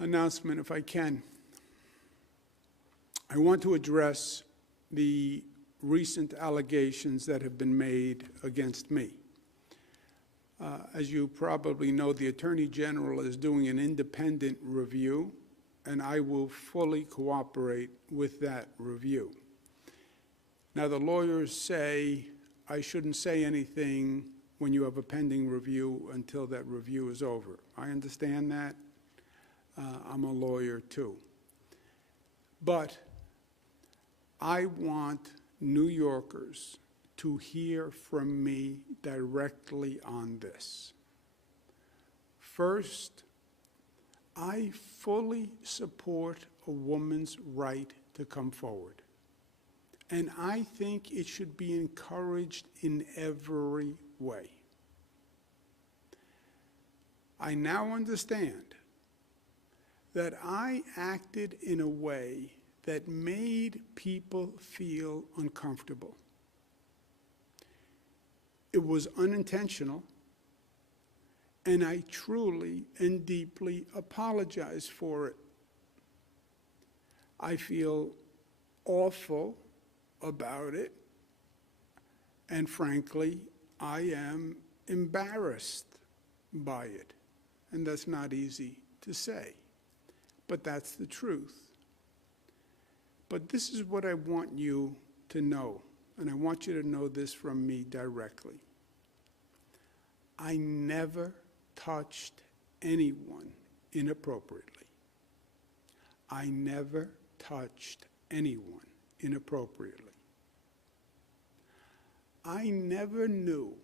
announcement, if I can. I want to address the recent allegations that have been made against me. As you probably know, the Attorney General is doing an independent review, and I will fully cooperate with that review. Now, the lawyers say I shouldn't say anything when you have a pending review until that review is over. I understand that. I'm a lawyer too. But I want New Yorkers to hear from me directly on this. First, I fully support a woman's right to come forward. And I think it should be encouraged in every way. I now understand that I acted in a way that made people feel uncomfortable. It was unintentional, and I truly and deeply apologize for it. I feel awful about it, and frankly, I am embarrassed by it. And that's not easy to say, but that's the truth. But this is what I want you to know, and I want you to know this from me directly. I never touched anyone inappropriately. I never touched anyone inappropriately. I never knew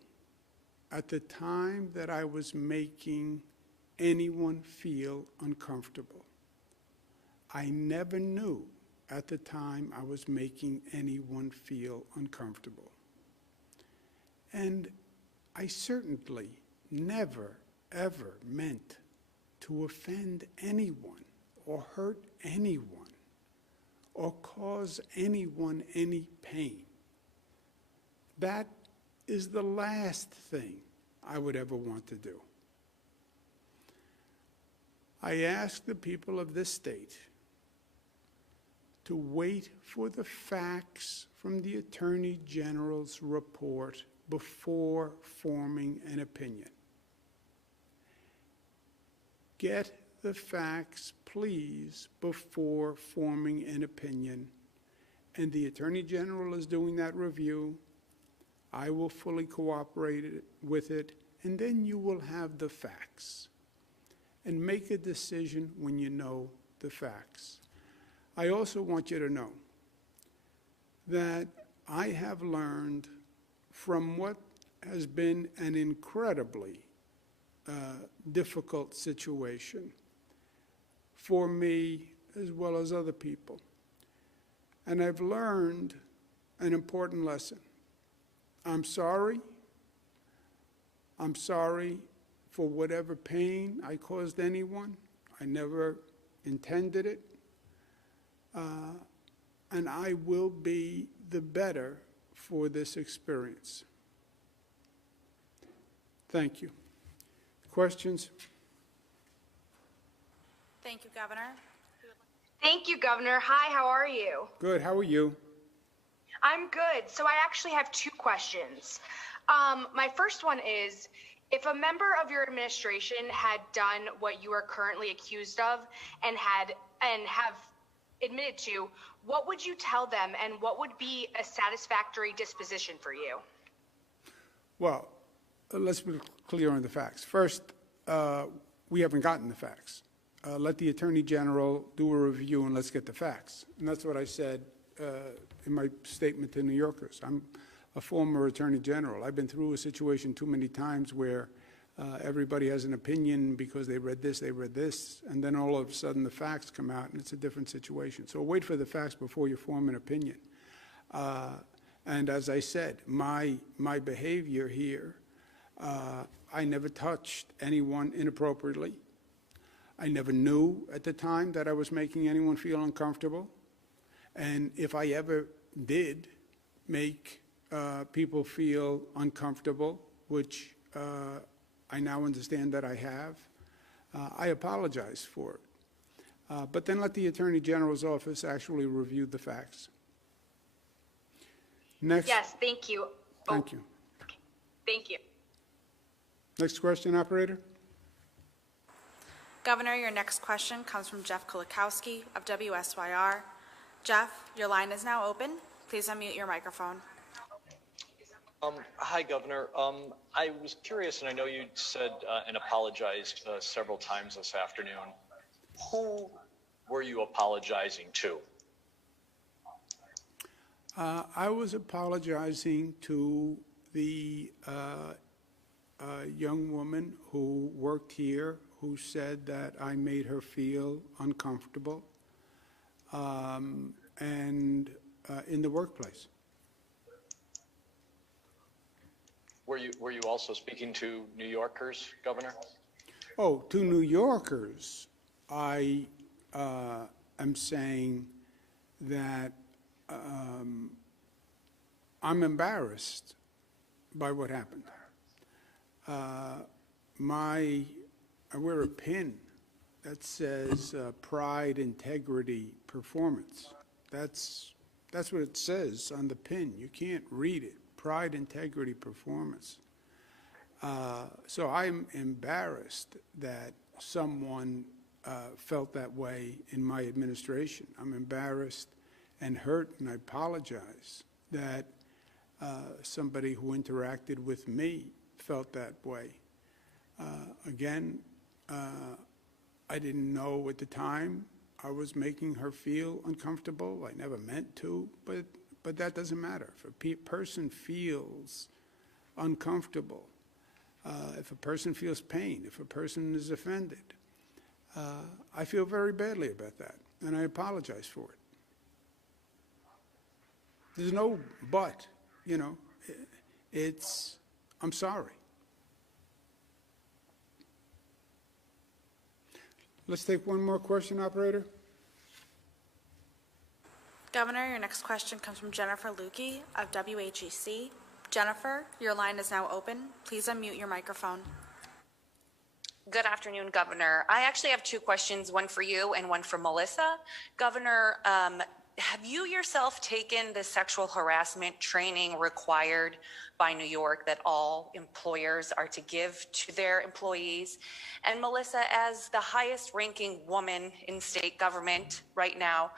at the time that I was making anyone feel uncomfortable. I never knew at the time I was making anyone feel uncomfortable. And I certainly never, ever meant to offend anyone or hurt anyone or cause anyone any pain. That is the last thing I would ever want to do. I ask the people of this state to wait for the facts from the Attorney General's report before forming an opinion. Get the facts, please, before forming an opinion. And the Attorney General is doing that review. I will fully cooperate with it, and then you will have the facts. And make a decision when you know the facts. I also want you to know that I have learned from what has been an incredibly difficult situation for me as well as other people. And I've learned an important lesson. I'm sorry. I'm sorry for whatever pain I caused anyone. I never intended it. And I will be the better for this experience. Thank you. Questions? Thank you, Governor. Thank you, Governor. Hi, how are you? Good. How are you? I'm good. So I actually have two questions. My first one is, if a member of your administration had done what you are currently accused of and have admitted to, what would you tell them, and what would be a satisfactory disposition for you? Well, let's be clear on the facts. First, we haven't gotten the facts. Let the Attorney General do a review and let's get the facts. And that's what I said in my statement to New Yorkers. I'm a former Attorney General. I've been through a situation too many times where everybody has an opinion because they read this, and then all of a sudden the facts come out and it's a different situation. So wait for the facts before you form an opinion. And as I said, my behavior here, I never touched anyone inappropriately. I never knew at the time that I was making anyone feel uncomfortable. And if I ever did make people feel uncomfortable, which I now understand that I have, I apologize for it. But then let the Attorney General's office actually review the facts. Next. Yes, thank you. Thank you. Thank you. Next question, operator. Governor, your next question comes from Jeff Kulikowski of WSYR. Jeff, your line is now open. Please unmute your microphone. Hi, Governor. I was curious, and I know you said and apologized several times this afternoon. Who were you apologizing to? I was apologizing to the young woman who worked here, who said that I made her feel uncomfortable and in the workplace. Were you also speaking to New Yorkers, Governor? Oh, to New Yorkers, I am saying that I'm embarrassed by what happened. I wear a pin that says pride, integrity, performance. That's what it says on the pin. You can't read it. Pride, integrity, performance. So I'm embarrassed that someone felt that way in my administration. I'm embarrassed and hurt, and I apologize that somebody who interacted with me felt that way. Again, I didn't know at the time I was making her feel uncomfortable. I never meant to, but that doesn't matter. If a person feels uncomfortable, if a person feels pain, if a person is offended, I feel very badly about that, and I apologize for it. There's no but, you know. I'm sorry. Let's take one more question, operator. Governor, your next question comes from Jennifer Lukey of WHEC. Jennifer, your line is now open. Please unmute your microphone. Good afternoon, Governor. I actually have two questions, one for you and one for Melissa. Governor, have you yourself taken the sexual harassment training required by New York that all employers are to give to their employees? And Melissa, as the highest ranking woman in state government right now,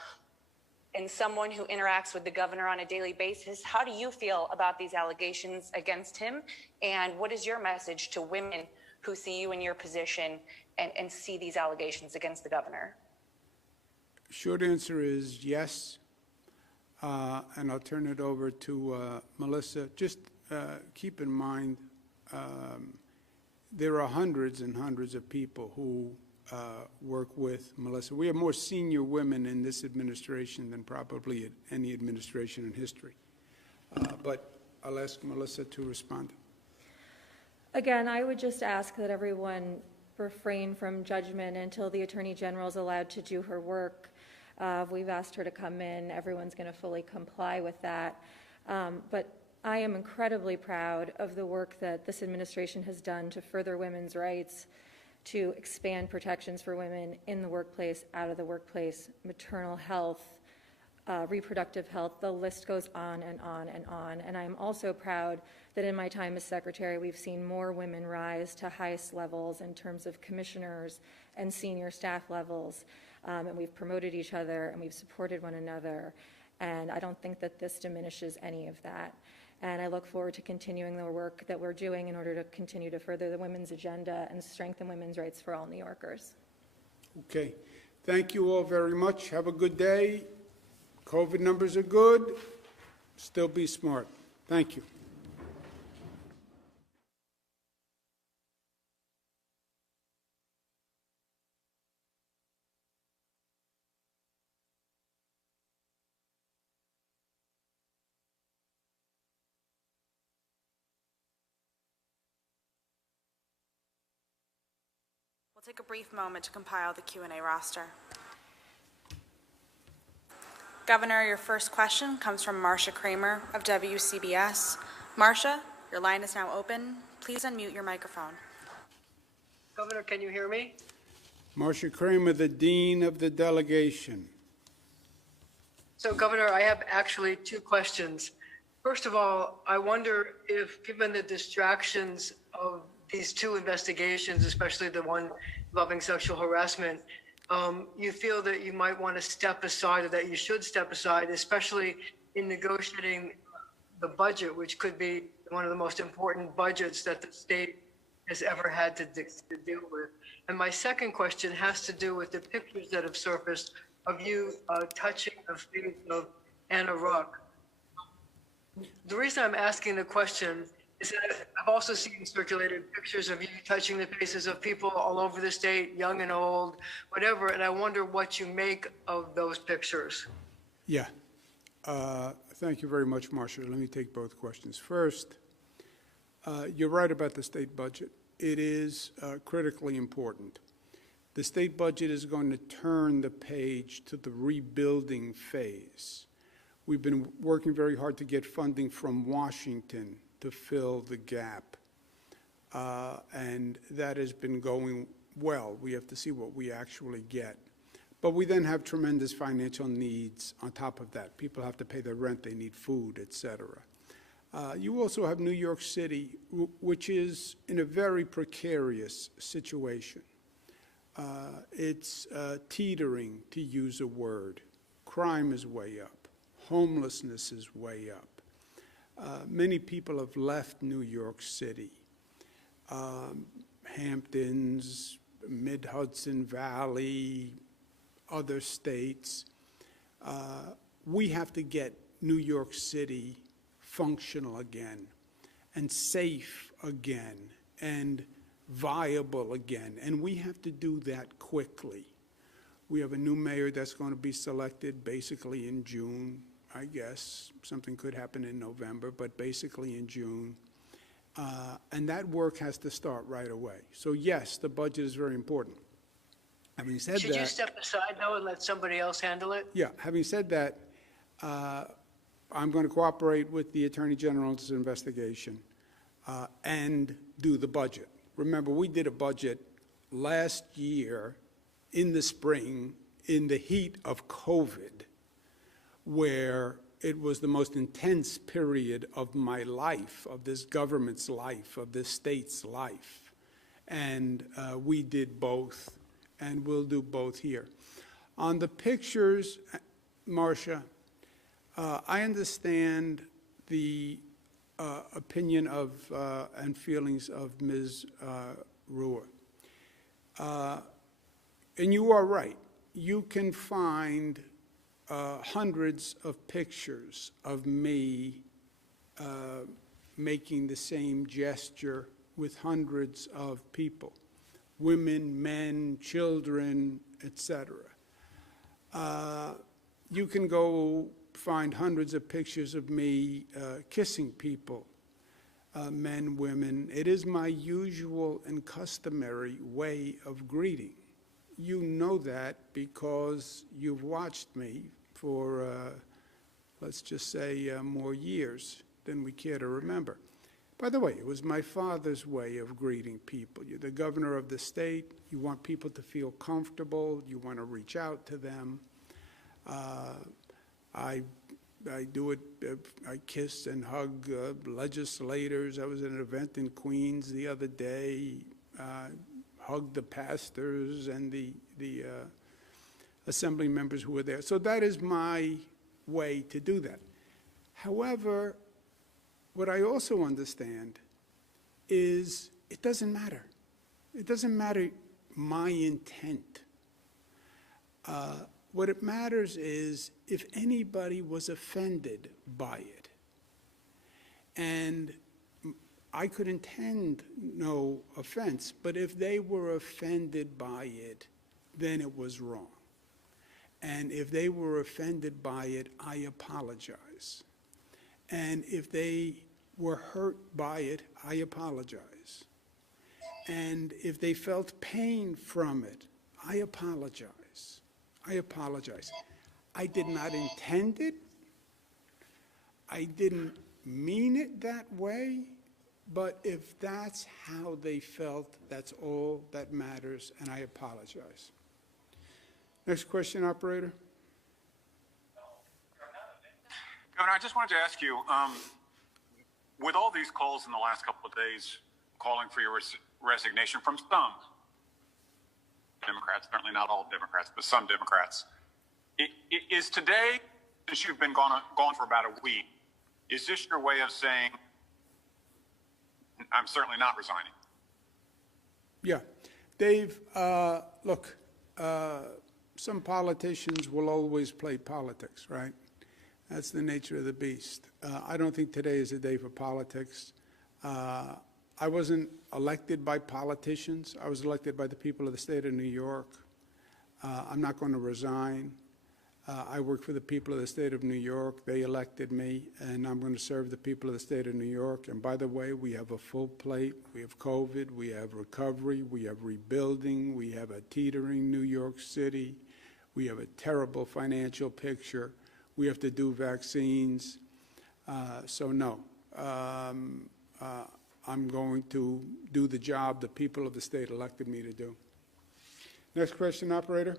and someone who interacts with the governor on a daily basis, how do you feel about these allegations against him? And what is your message to women who see you in your position and see these allegations against the governor? Short answer is yes, and I'll turn it over to Melissa. Just keep in mind, there are hundreds and hundreds of people who work with Melissa. We have more senior women in this administration than probably at any administration in history. But I'll ask Melissa to respond. Again, I would just ask that everyone refrain from judgment until the Attorney General is allowed to do her work. We've asked her to come in. Everyone's going to fully comply with that. But I am incredibly proud of the work that this administration has done to further women's rights, to expand protections for women in the workplace, out of the workplace, maternal health, reproductive health. The list goes on and on and on. And I'm also proud that in my time as secretary, we've seen more women rise to highest levels in terms of commissioners and senior staff levels. And we've promoted each other and we've supported one another. And I don't think that this diminishes any of that. And I look forward to continuing the work that we're doing in order to continue to further the women's agenda and strengthen women's rights for all New Yorkers. Okay. Thank you all very much. Have a good day. COVID numbers are good. Still be smart. Thank you. We'll take a brief moment to compile the Q&A roster. Governor, your first question comes from Marcia Kramer of WCBS. Marcia, your line is now open. Please unmute your microphone. Governor, can you hear me? Marcia Kramer, the Dean of the Delegation. So, Governor, I have actually two questions. First of all, I wonder if, given the distractions of these two investigations, especially the one involving sexual harassment, you feel that you might want to step aside, or that you should step aside, especially in negotiating the budget, which could be one of the most important budgets that the state has ever had to deal with. And my second question has to do with the pictures that have surfaced of you touching the face of Anna Ruck. The reason I'm asking the question is that I've also seen circulated pictures of you touching the faces of people all over the state, young and old, whatever, and I wonder what you make of those pictures. Yeah. Thank you very much, Marcia. Let me take both questions. First, you're right about the state budget. It is critically important. The state budget is going to turn the page to the rebuilding phase. We've been working very hard to get funding from Washington to fill the gap, and that has been going well. We have to see what we actually get. But we then have tremendous financial needs on top of that. People have to pay their rent, they need food, et cetera. You also have New York City, which is in a very precarious situation. It's teetering, to use a word. Crime is way up. Homelessness is way up. Many people have left New York City. Hamptons, Mid-Hudson Valley, other states. We have to get New York City functional again, and safe again, and viable again. And we have to do that quickly. We have a new mayor that's going to be selected basically in June, I guess. Something could happen in November, but basically in June. And that work has to start right away. So yes, the budget is very important. Having said Should that, you step aside, though, and let somebody else handle it? yeah, having said that, I'm going to cooperate with the Attorney General's investigation and do the budget. Remember, we did a budget last year in the spring in the heat of COVID, where it was the most intense period of my life, of this government's life, of this state's life. And we did both, and we'll do both here. On the pictures, Marcia, I understand the opinion of and feelings of Ms. Ruhr. And you are right. You can find hundreds of pictures of me making the same gesture with hundreds of people, women, men, children, etc. You can go find hundreds of pictures of me kissing people, men, women. It is my usual and customary way of greeting. You know that because you've watched me for, let's just say, more years than we care to remember. By the way, it was my father's way of greeting people. You're the governor of the state. You want people to feel comfortable. You want to reach out to them. I do it. I kiss and hug legislators. I was at an event in Queens the other day. Hugged the pastors and the assembly members who were there. So that is my way to do that. However, what I also understand is it doesn't matter. It doesn't matter my intent. What it matters is if anybody was offended by it. And I could intend no offense, but if they were offended by it, then it was wrong. And if they were offended by it, I apologize. And if they were hurt by it, I apologize. And if they felt pain from it, I apologize. I apologize. I did not intend it. I didn't mean it that way, But if that's how they felt, that's all that matters, and I apologize. Next question, operator. Governor, I just wanted to ask you, with all these calls in the last couple of days calling for your resignation from some Democrats, certainly not all Democrats, but some Democrats, is today, since you've been gone for about a week, is this your way of saying, I'm certainly not resigning? Yeah. Dave, look, some politicians will always play politics, right? That's the nature of the beast. I don't think today is a day for politics. I wasn't elected by politicians. I was elected by the people of the state of New York. I'm not going to resign. I work for the people of the state of New York. They elected me, and I'm going to serve the people of the state of New York. And by the way, we have a full plate. We have COVID. We have recovery. We have rebuilding. We have a teetering New York City. We have a terrible financial picture. We have to do vaccines. So no, I'm going to do the job the people of the state elected me to do. Next question, operator.